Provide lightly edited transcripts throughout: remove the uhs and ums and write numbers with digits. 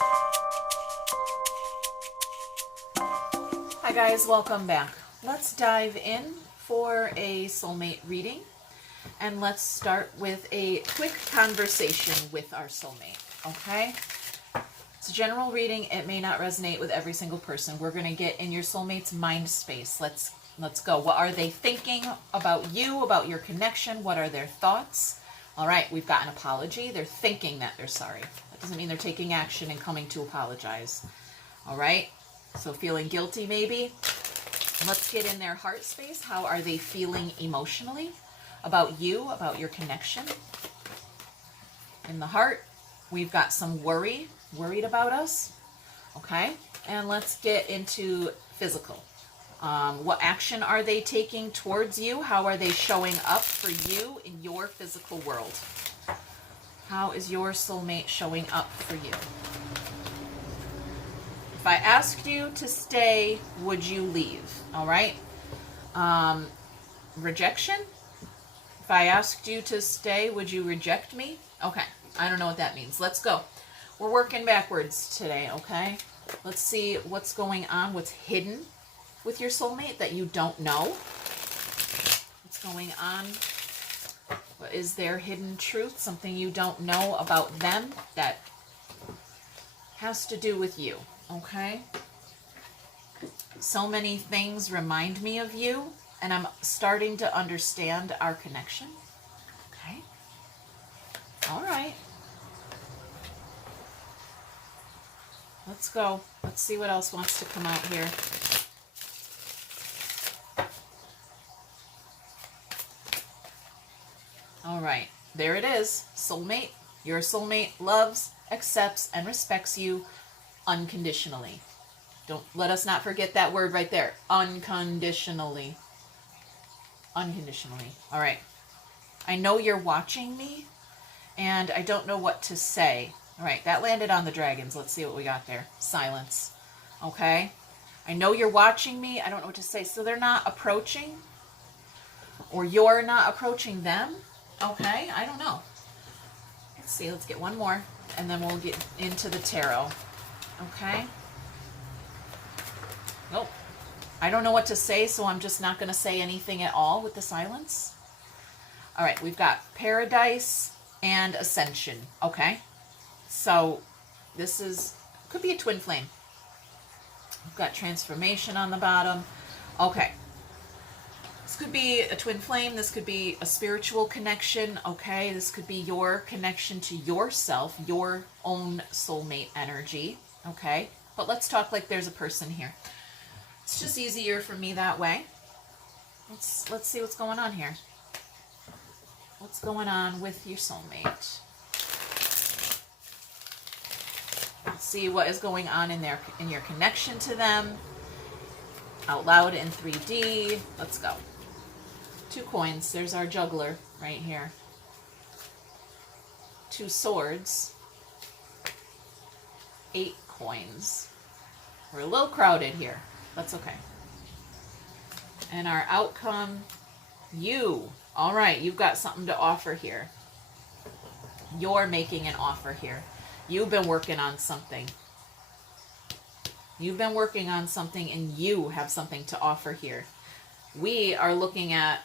Hi guys, welcome back. Let's dive in for a soulmate reading, and let's start with a quick conversation with our soulmate, okay? It's a general reading. It may not resonate with every single person. We're going to get in your soulmate's mind space. Let's go. What are they thinking about you, about your connection? What are their thoughts? All right, we've got an apology. They're thinking that they're sorry. That doesn't mean they're taking action and coming to apologize. All right, so feeling guilty maybe. Let's get in their heart space. How are they feeling emotionally about you, about your connection? In the heart, we've got some worried about us. Okay, and let's get into physical. What action are they taking towards you? How are they showing up for you in your physical world? How is your soulmate showing up for you? If I asked you to stay, would you leave? All right. Rejection. If I asked you to stay, would you reject me? Okay. I don't know what that means. Let's go. We're working backwards today, okay? Let's see what's going on, what's hidden with your soulmate that you don't know. What's going on? What is their hidden truth? Something you don't know about them that has to do with you, okay? So many things remind me of you, and I'm starting to understand our connection. Okay? All right. Let's go. Let's see what else wants to come out here. All right. There it is. Soulmate. Your soulmate loves, accepts, and respects you unconditionally. Don't let us not forget that word right there. Unconditionally. Unconditionally. All right. I know you're watching me, and I don't know what to say. All right, that landed on the dragons. Let's see what we got there. Silence. Okay. I know you're watching me. I don't know what to say. So they're not approaching, or you're not approaching them. Okay, I don't know. Let's see. Let's get one more, and then we'll get into the tarot. Okay. Nope. I don't know what to say, so I'm just not going to say anything at all with the silence. All right, we've got Paradise and Ascension. Okay. So this could be a twin flame. We've got Transformation on the bottom. Okay. This could be a twin flame. This could be a spiritual connection. Okay. This could be your connection to yourself, your own soulmate energy. Okay. But let's talk like there's a person here. It's just easier for me that way. Let's see what's going on here. What's going on with your soulmate? Let's see what is going on in your connection to them. Out loud in 3D. Let's go. 2 coins. There's our juggler right here. 2 swords. 8 coins. We're a little crowded here. That's okay. And our outcome, you. All right, you've got something to offer here. You're making an offer here. You've been working on something. You've been working on something, and you have something to offer here. We are looking at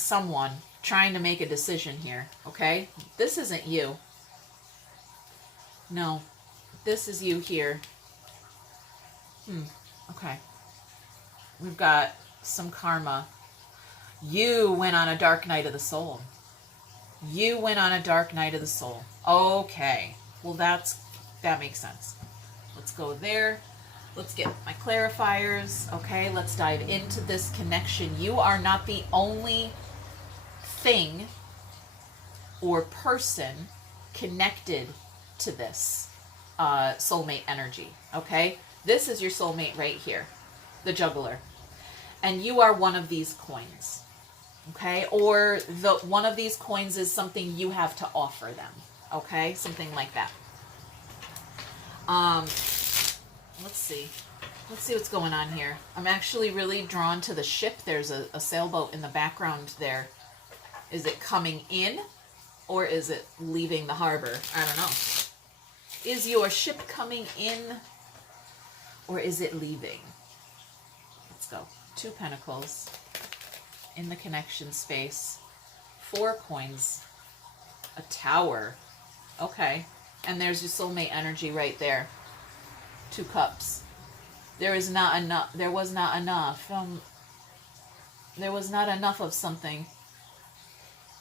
someone trying to make a decision here, okay? This isn't you. No, this is you here. Okay. We've got some karma. You went on a dark night of the soul. You went on a dark night of the soul. Okay. Well, that makes sense. Let's go there. Let's get my clarifiers. Okay, let's dive into this connection. You are not the only thing or person connected to this soulmate energy. Okay? This is your soulmate right here, the juggler. And you are one of these coins. Okay? Or one of these coins is something you have to offer them. Okay? Something like that. Let's see. Let's see what's going on here. I'm actually really drawn to the ship. There's a sailboat in the background there. Is it coming in or is it leaving the harbor? I don't know. Is your ship coming in or is it leaving? Let's go. 2 pentacles in the connection space. 4 coins. A tower. Okay. And there's your soulmate energy right there. 2 cups. There was not enough. There was not enough of something.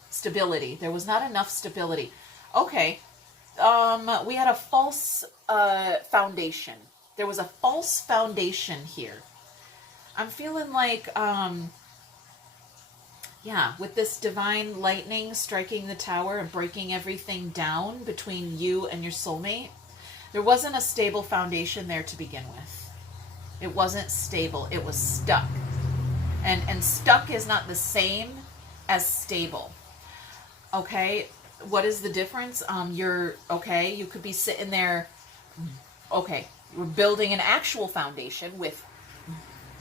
Stability. There was not enough stability. Okay. We had a false foundation. There was a false foundation here. I'm feeling like, yeah, with this divine lightning striking the tower and breaking everything down between you and your soulmate, there wasn't a stable foundation there to begin with. It wasn't stable. It was stuck. And stuck is not the same as stable. Okay? What is the difference? You're, okay, you could be sitting there, okay, we're building an actual foundation with,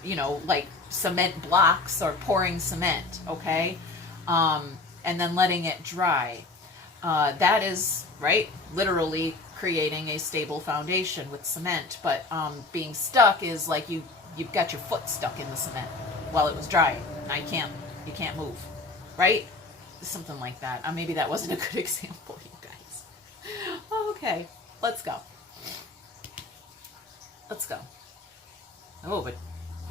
you know, like cement blocks or pouring cement, okay? And then letting it dry. That is, right, literally creating a stable foundation with cement. But being stuck is like you've got your foot stuck in the cement while it was drying. Now you can't move, right? Something like that. Maybe that wasn't a good example, you guys. Okay, let's go. Let's go. Oh, but,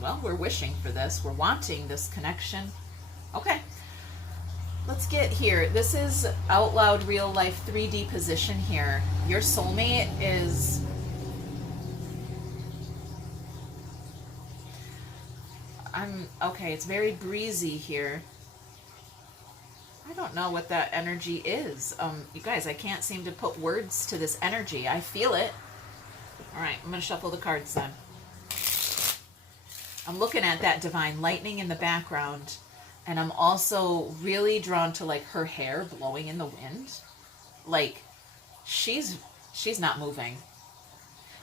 well, we're wishing for this. We're wanting this connection. Okay. Let's get here. This is out loud, real life 3D position here. Your soulmate is... okay, it's very breezy here. I don't know what that energy is. You guys, I can't seem to put words to this energy. I feel it. All right, I'm going to shuffle the cards then. I'm looking at that divine lightning in the background, and I'm also really drawn to like her hair blowing in the wind. Like she's not moving.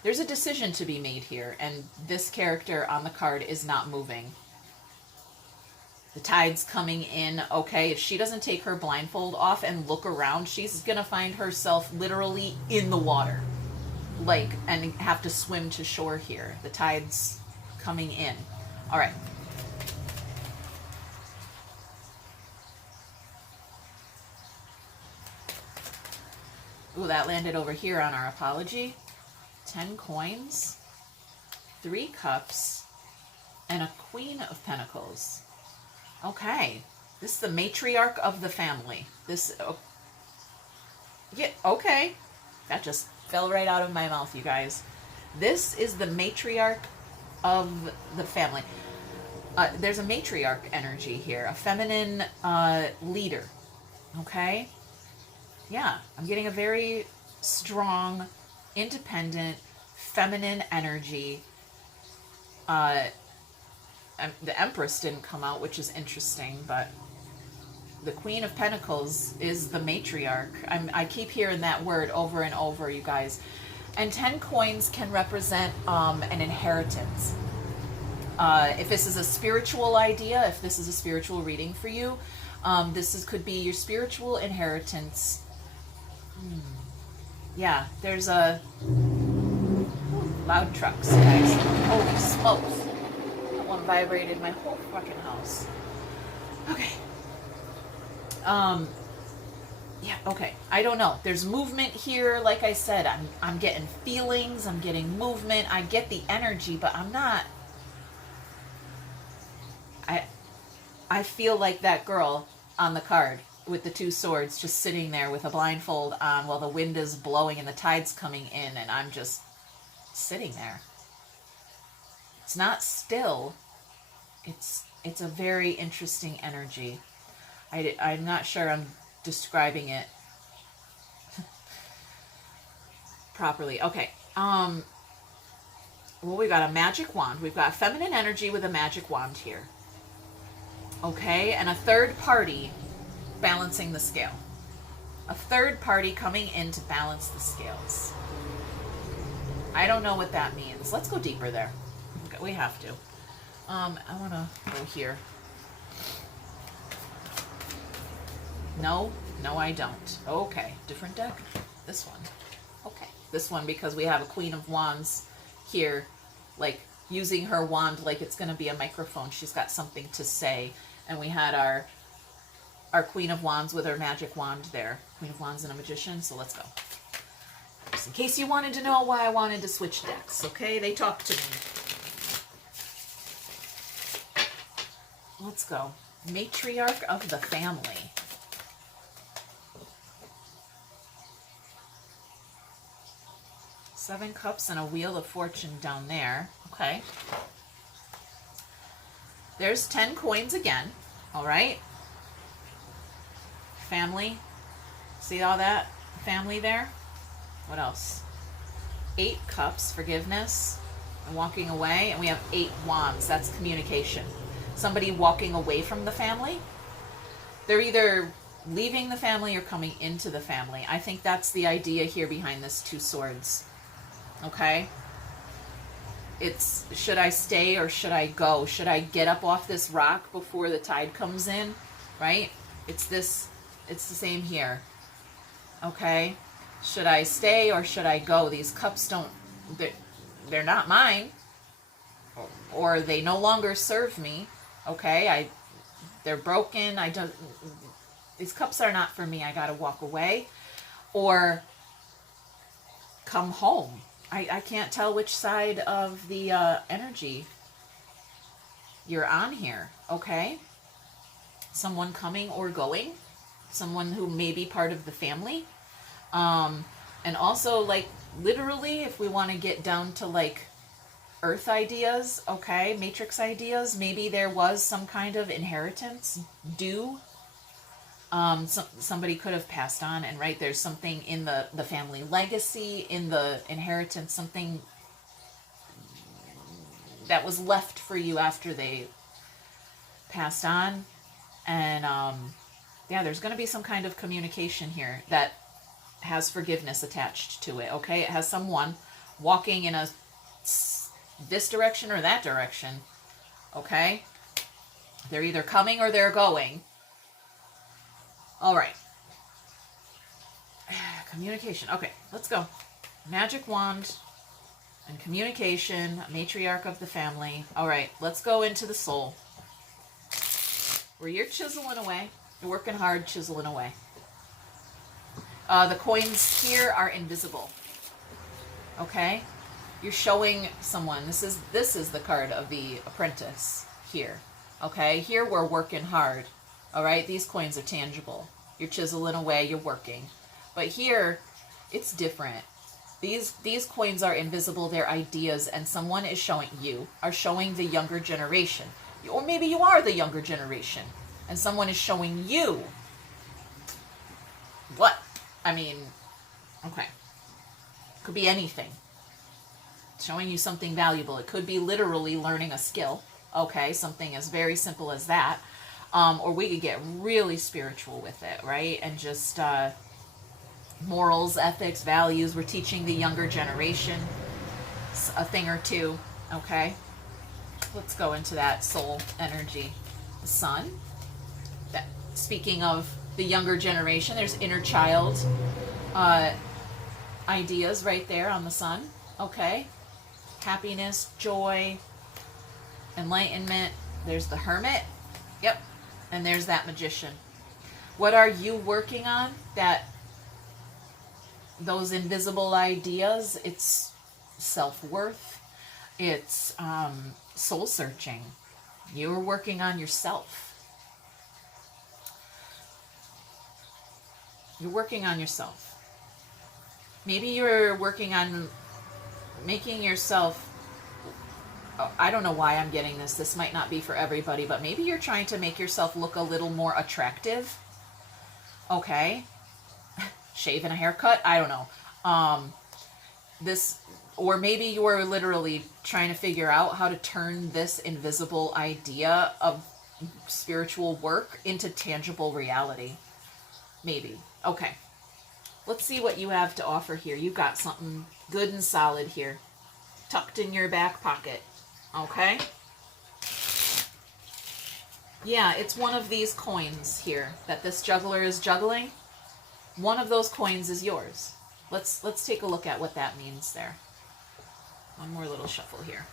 There's a decision to be made here, and this character on the card is not moving. The tide's coming in, okay? If she doesn't take her blindfold off and look around, she's going to find herself literally in the water. Like, and have to swim to shore here. The tide's coming in. All right. Ooh, that landed over here on our apology. 10 coins, 3 cups, and a Queen of Pentacles. Okay, this is the matriarch of the family. This, yeah, okay. That just fell right out of my mouth, you guys. This is the matriarch of the family. There's a matriarch energy here, a feminine leader, okay? Yeah, I'm getting a very strong, independent, feminine energy. The Empress didn't come out, which is interesting, but the Queen of Pentacles is the matriarch. I keep hearing that word over and over, you guys. And 10 coins can represent an inheritance. If this is a spiritual idea, if this is a spiritual reading for you, could be your spiritual inheritance. Yeah, there's a... Ooh, loud trucks, guys. Holy smokes. That one vibrated my whole fucking house. Okay. Yeah, okay. I don't know. There's movement here. Like I said, I'm getting feelings. I'm getting movement. I get the energy, but I'm not... I feel like that girl on the card with the 2 swords just sitting there with a blindfold on while the wind is blowing and the tide's coming in, and I'm just sitting there. It's not still. It's a very interesting energy. I'm not sure I'm describing it properly. Okay. Well, we've got a magic wand. We've got feminine energy with a magic wand here. Okay, and a third party balancing the scale. A third party coming in to balance the scales. I don't know what that means. Let's go deeper there. Okay, we have to. I want to go here. No, I don't. Okay, different deck. This one. Okay. this one because we have a Queen of Wands here, like using her wand like it's going to be a microphone. She's got something to say. And we had our Queen of Wands with her magic wand there. Queen of Wands and a magician. So let's go. Just in case you wanted to know why I wanted to switch decks, okay? They talked to me. Let's go. Matriarch of the family. Seven Cups and a Wheel of Fortune down there. Okay. There's 10 coins again. All right. Family. See all that? Family there. What else? 8 Cups, forgiveness, and walking away. And we have 8 Wands. That's communication. Somebody walking away from the family. They're either leaving the family or coming into the family. I think that's the idea here behind this 2 swords. Okay? It's, should I stay or should I go? Should I get up off this rock before the tide comes in? Right? It's this, it's the same here. Okay? Should I stay or should I go? These cups don't, they're not mine. Or they no longer serve me. Okay? They're broken. These cups are not for me. I gotta walk away. Or come home. I can't tell which side of the energy you're on here, okay? Someone coming or going. Someone who may be part of the family. And also, like, literally, if we want to get down to, like, Earth ideas, okay, Matrix ideas, maybe there was some kind of inheritance due. Somebody could have passed on, and right, there's something in the family legacy, in the inheritance, something that was left for you after they passed on. And yeah, there's going to be some kind of communication here that has forgiveness attached to it, okay? It has someone walking in this direction or that direction, okay? They're either coming or they're going. All right. Communication. Okay, let's go. Magic wand and communication, matriarch of the family. All right, let's go into the soul. Where you're chiseling away. You're working hard, chiseling away. The coins here are invisible. Okay? You're showing someone. This is the card of the apprentice here. Okay? Here we're working hard. All right? These coins are tangible. You're chiseling away, you're working. But here, it's different. These coins are invisible, they're ideas, and someone is showing the younger generation. Or maybe you are the younger generation, and someone is showing you what? I mean, okay. Could be anything. Showing you something valuable. It could be literally learning a skill. Okay, something as very simple as that. Or we could get really spiritual with it, right? And just morals, ethics, values. We're teaching the younger generation a thing or two, okay? Let's go into that soul energy. The sun. That, speaking of the younger generation, there's inner child ideas right there on the sun, okay? Happiness, joy, enlightenment. There's the hermit. Yep. And there's that magician. What are you working on? Those invisible ideas, it's self-worth. It's soul searching. You're working on yourself. You're working on yourself. Maybe you're working on making yourself, I don't know why I'm getting this. This might not be for everybody, but maybe you're trying to make yourself look a little more attractive. Okay. Shave and a haircut. I don't know. Or maybe you're literally trying to figure out how to turn this invisible idea of spiritual work into tangible reality. Maybe. Okay. Let's see what you have to offer here. You've got something good and solid here, tucked in your back pocket. Okay? Yeah, it's one of these coins here that this juggler is juggling. One of those coins is yours. let's take a look at what that means there. One more little shuffle here.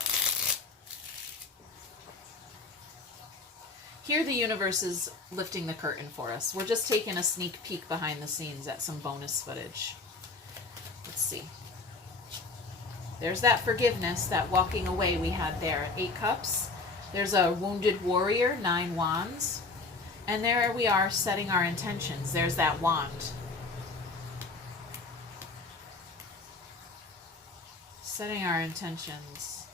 Here the universe is lifting the curtain for us. We're just taking a sneak peek behind the scenes at some bonus footage. Let's see. There's that forgiveness, that walking away we had there. 8 cups. There's a wounded warrior, 9 wands. And there we are setting our intentions. There's that wand. Setting our intentions.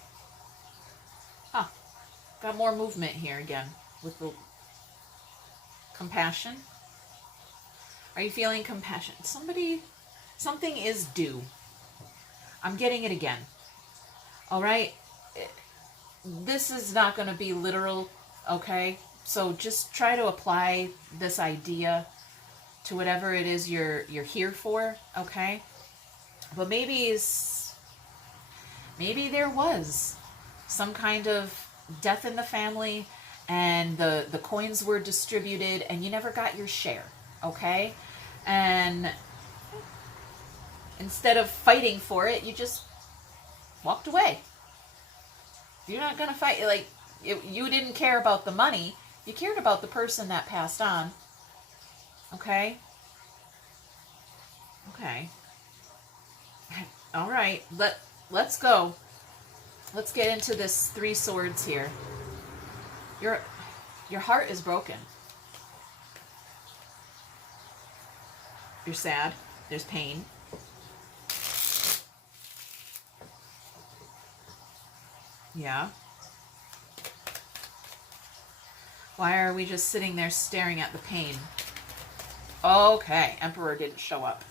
Huh. Got more movement here again with the compassion. Are you feeling compassion? Something is due. I'm getting it again. All right? This is not going to be literal, okay? So just try to apply this idea to whatever it is you're here for, okay? But maybe there was some kind of death in the family and the coins were distributed and you never got your share, okay? And instead of fighting for it, you just walked away. You're not going to fight. Like, you didn't care about the money. You cared about the person that passed on. Okay? Okay. All right. Let's go. Let's get into this 3 swords here. Your heart is broken. You're sad. There's pain. Yeah. Why are we just sitting there staring at the pain? Okay, Emperor didn't show up.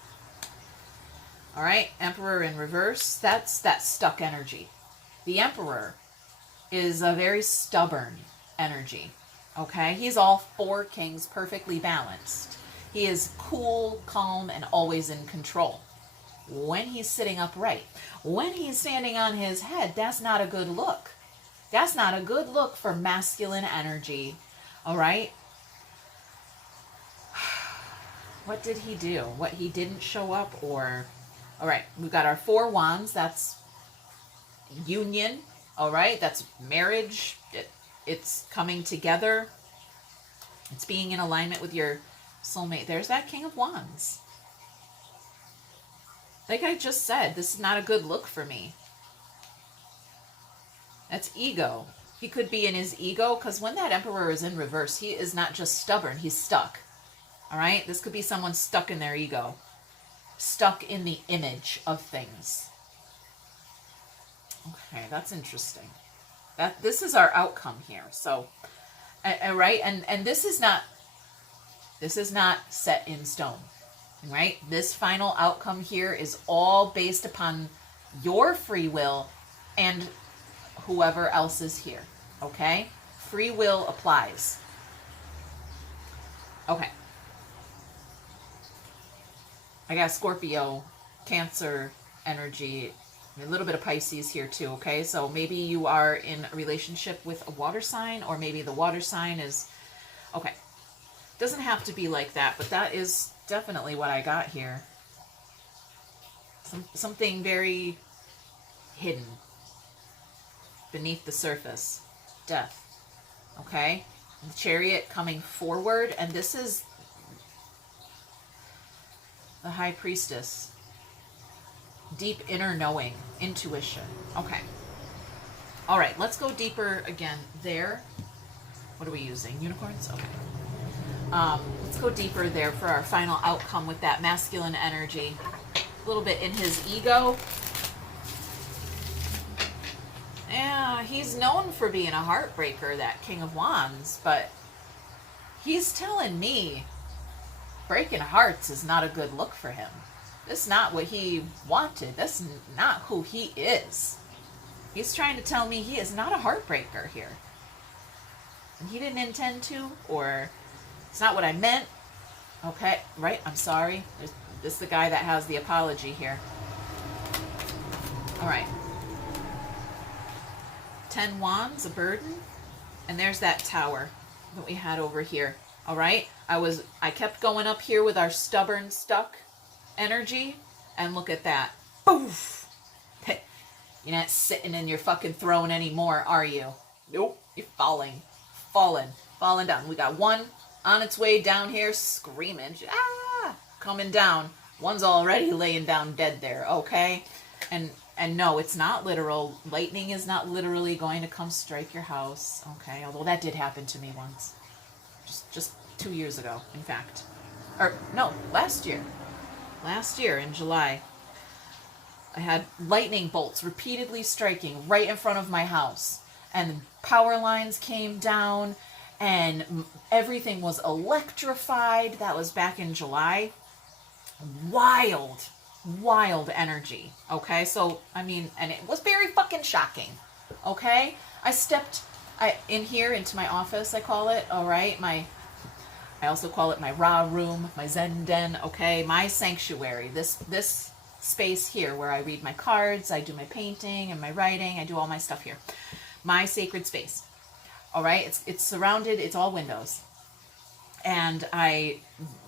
All right, Emperor in reverse. That's that stuck energy. The Emperor is a very stubborn energy. Okay, he's all 4 kings, perfectly balanced. He is cool, calm, and always in control. When he's sitting upright. When he's standing on his head, that's not a good look. That's not a good look for masculine energy. All right? What did he do? What, he didn't show up? Or, all right, we've got our 4 wands. That's union. All right, that's marriage. It's coming together. It's being in alignment with your soulmate. There's that King of Wands. Like I just said, this is not a good look for me. That's ego. He could be in his ego, because when that Emperor is in reverse, he is not just stubborn, he's stuck. All right? This could be someone stuck in their ego. Stuck in the image of things. Okay, that's interesting. This is our outcome here. So, right? And this is not set in stone. Right? This final outcome here is all based upon your free will and whoever else is here. Okay? Free will applies. Okay. I got Scorpio, Cancer energy, a little bit of Pisces here too, okay? So maybe you are in a relationship with a water sign, or maybe the water sign is... Okay. Doesn't have to be like that, but that is definitely what I got here. Something very hidden beneath the surface. Death. Okay? The Chariot coming forward, and this is the High Priestess. Deep inner knowing. Intuition. Okay. All right, let's go deeper again there. What are we using? Unicorns? Okay. Let's go deeper there for our final outcome with that masculine energy. A little bit in his ego. Yeah, he's known for being a heartbreaker, that King of Wands, but he's telling me breaking hearts is not a good look for him. This is not what he wanted. That's not who he is. He's trying to tell me he is not a heartbreaker here. And he didn't intend to, or it's not what I meant. Okay, right, I'm sorry. This is the guy that has the apology here. All right. 10 wands, a burden. And there's that tower that we had over here. All right. I kept going up here with our stubborn, stuck energy. And look at that. Boof! You're not sitting in your fucking throne anymore, are you? Nope. You're falling down. We got one on its way down here screaming, coming down. One's already laying down dead there, okay? And no, it's not literal. Lightning is not literally going to come strike your house, okay? Although that did happen to me once. Just 2 years ago, in fact. Or, no, last year. Last year in July. I had lightning bolts repeatedly striking right in front of my house. And power lines came down, and everything was electrified. That was back in July. Wild energy, okay? So, I mean, and it was very fucking shocking, okay? I stepped in here into my office, I call it, all right? I also call it my Ra room, my Zen den, okay? My sanctuary, this space here where I read my cards, I do my painting and my writing, I do all my stuff here. My sacred space, all right? It's surrounded, it's all windows. And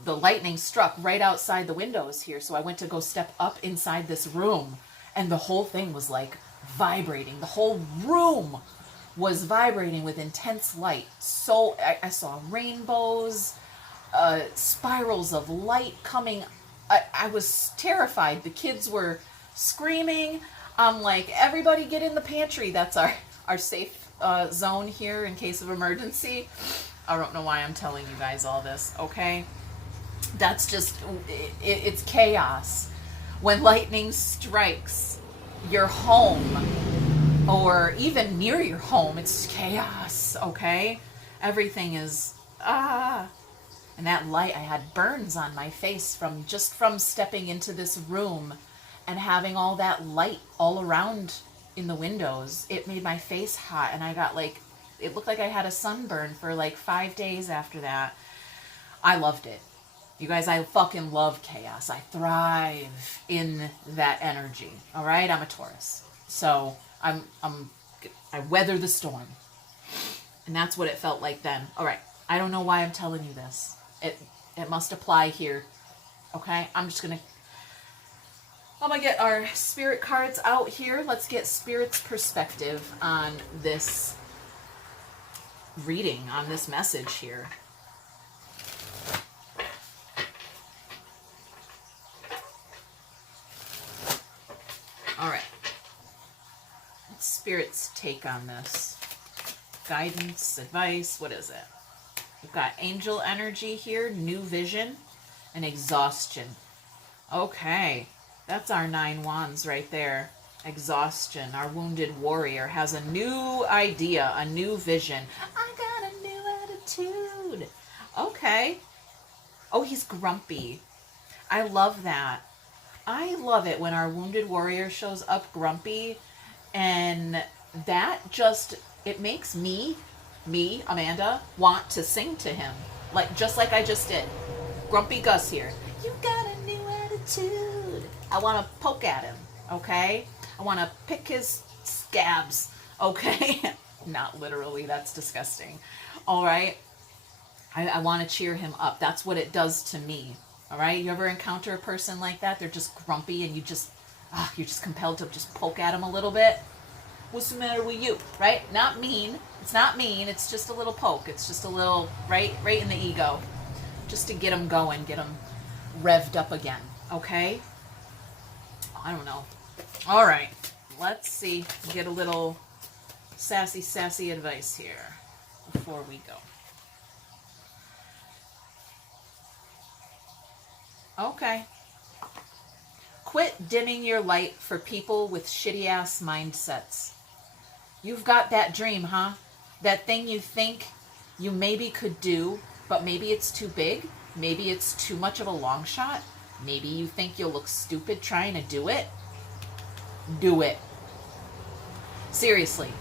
the lightning struck right outside the windows here, so I went to go step up inside this room, and the whole thing was like vibrating. The whole room was vibrating with intense light. So I saw rainbows, spirals of light coming. I was terrified. The kids were screaming. I'm like, everybody get in the pantry. That's our safe zone here in case of emergency. I don't know why I'm telling you guys all this, okay? That's just, it's chaos. When lightning strikes your home, or even near your home, it's chaos, okay? Everything is, And that light, I had burns on my face from stepping into this room and having all that light all around in the windows. It made my face hot, and I got like, it looked like I had a sunburn for like 5 days after that. I loved it. You guys, I fucking love chaos. I thrive in that energy. All right? I'm a Taurus. So I weather the storm. And that's what it felt like then. All right. I don't know why I'm telling you this. It must apply here. Okay? I'm gonna get our spirit cards out here. Let's get Spirit's perspective on this reading, on this message here. All right. What's Spirit's take on this? Guidance, advice, what is it? We've got angel energy here, new vision, and exhaustion. Okay, that's our 9 wands right there. Exhaustion. Our wounded warrior has a new idea, a new vision. I got a new attitude. Okay. Oh, he's grumpy. I love that. I love it when our wounded warrior shows up grumpy, and that just, it makes me, Amanda, want to sing to him. Just like I just did. Grumpy Gus here. You got a new attitude. I want to poke at him, okay? I want to pick his scabs, okay? Not literally, that's disgusting. All right? I want to cheer him up. That's what it does to me. All right? You ever encounter a person like that? They're just grumpy and you're just compelled to just poke at them a little bit. What's the matter with you? Right? Not mean. It's not mean. It's just a little poke. It's just a little, right in the ego. Just to get them going, get them revved up again. Okay? I don't know. All right. Let's see. Get a little sassy advice here before we go. Okay. Quit dimming your light for people with shitty-ass mindsets. You've got that dream, huh? That thing you think you maybe could do, but maybe it's too big. Maybe it's too much of a long shot. Maybe you think you'll look stupid trying to do it. Do it. Seriously.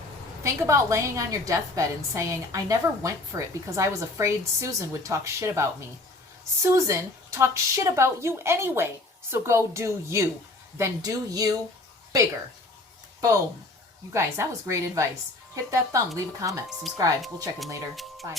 Think about laying on your deathbed and saying, I never went for it because I was afraid Susan would talk shit about me. Susan talked shit about you anyway. So go do you. Then do you bigger. Boom. You guys, that was great advice. Hit that thumb, leave a comment, subscribe. We'll check in later. Bye.